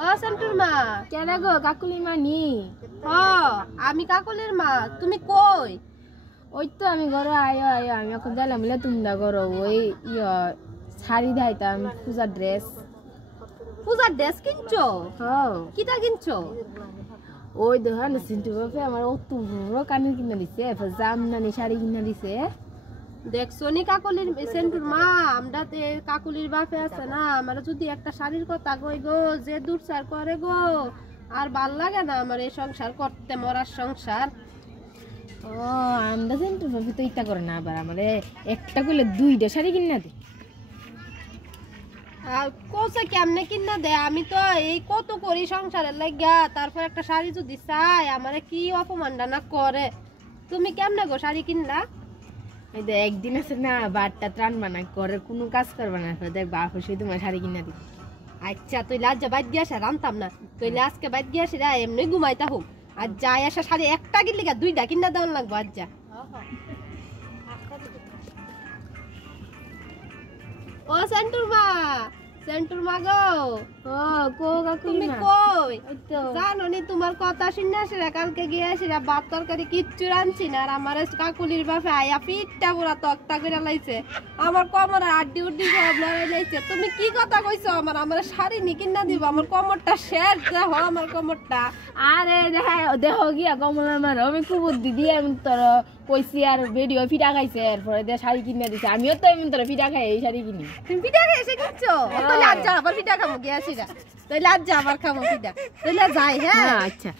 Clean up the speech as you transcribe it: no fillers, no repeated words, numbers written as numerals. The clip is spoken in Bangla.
ও সেন্টুর মা কেন গো কাকুলির মা নি? আমি কাকুলির মা, তুমি কই? ওই তো আমি ঘরে আয়ো আয়ো আমি এখন যাইলাম বলে তোমরা ঘর ওই শাড়ি দাইতাম পূজার ড্রেস। পূজার ড্রেস কিনছো? কিটা কিনছো? ওই দেখো না সিন্টু বাপে আমার অত বড় কানের কিনা দিছে, জামদানি শাড়ি কিনা দিছে। দেখছো নি কাকুলির সেন্টুর মা, আমরা কাকুলির বাপে আছে না, আমার যদি একটা শাড়ির কথা কই গো যে দূরচার করে গো, আর ভাল লাগে না আমার এই সংসার করতে, মরার সংসার। আমরা সেন্টুর বাপে তো ইচ্ছা করে না, আবার আমার একটা করলে দুইটা শাড়ি কিনা দে। কোসে কেমনে কিনা দে? আমি তো এই কত করি সংসারের লাগিয়া, তারপর একটা শাড়ি যদি চাই আমারে কি অপমানটা না করে। তুমি কেমনে গো শাড়ি কিনলা? একদিন আছে না বারটা ত্রাণ বানা করে কোনো কাজ করবে না, দেখ বাপ হচ্ছে তোমার শাড়ি কিনা দিই। আচ্ছা তুই লাজ্জা বাদ দিয়ে আসা রানতাম না, তুই আজকে বাদ দিয়ে আসি এমনি ঘুমাইতা হোক, আর যাই আসা শাড়ি একটা কিনলে দুইটা কিনা দেওয়ান লাগবো। আজ যা ও সেন্টুর মা, সেন্টুর মা গো, তুমি কই? জানো নি তোমার কথা শুনে আসিরা কালকে গিয়ে আসিরা ভাত তরকারি কিচ্ছু রাঁধছি না, আর আমার কাকুলির বাপে আয়া পিঠটা পুরা তক্তা করে লাইছে, আমার কোমরের আড্ডি উড্ডি সব লড়াই লাইছে। তুমি কি কথা কইছো? আমার শাড়ি নি কিনা দিব, আমার কোমরটা শেষ দেখো, আমার কোমরটা। আরে দেখো গিয়া কমল আমার, আমি খুব বুদ্ধি দিয়ে আমি তোর কইছি আর ভিডিও ফিটা খাইছে, এরপরে দিয়ে শাড়ি কিনে দিছে। আমিও তো এমন তোর ফিটা খাই এই শাড়ি কিনি। তুমি পিঠা খেয়ে এসে কিনছো? তো লাজ্জা আবার পিঠা খাবো গিয়ে আসিরা, তুই লাজ্জা আবার খাবো পিঠা, তুই যাই। হ্যাঁ আচ্ছা।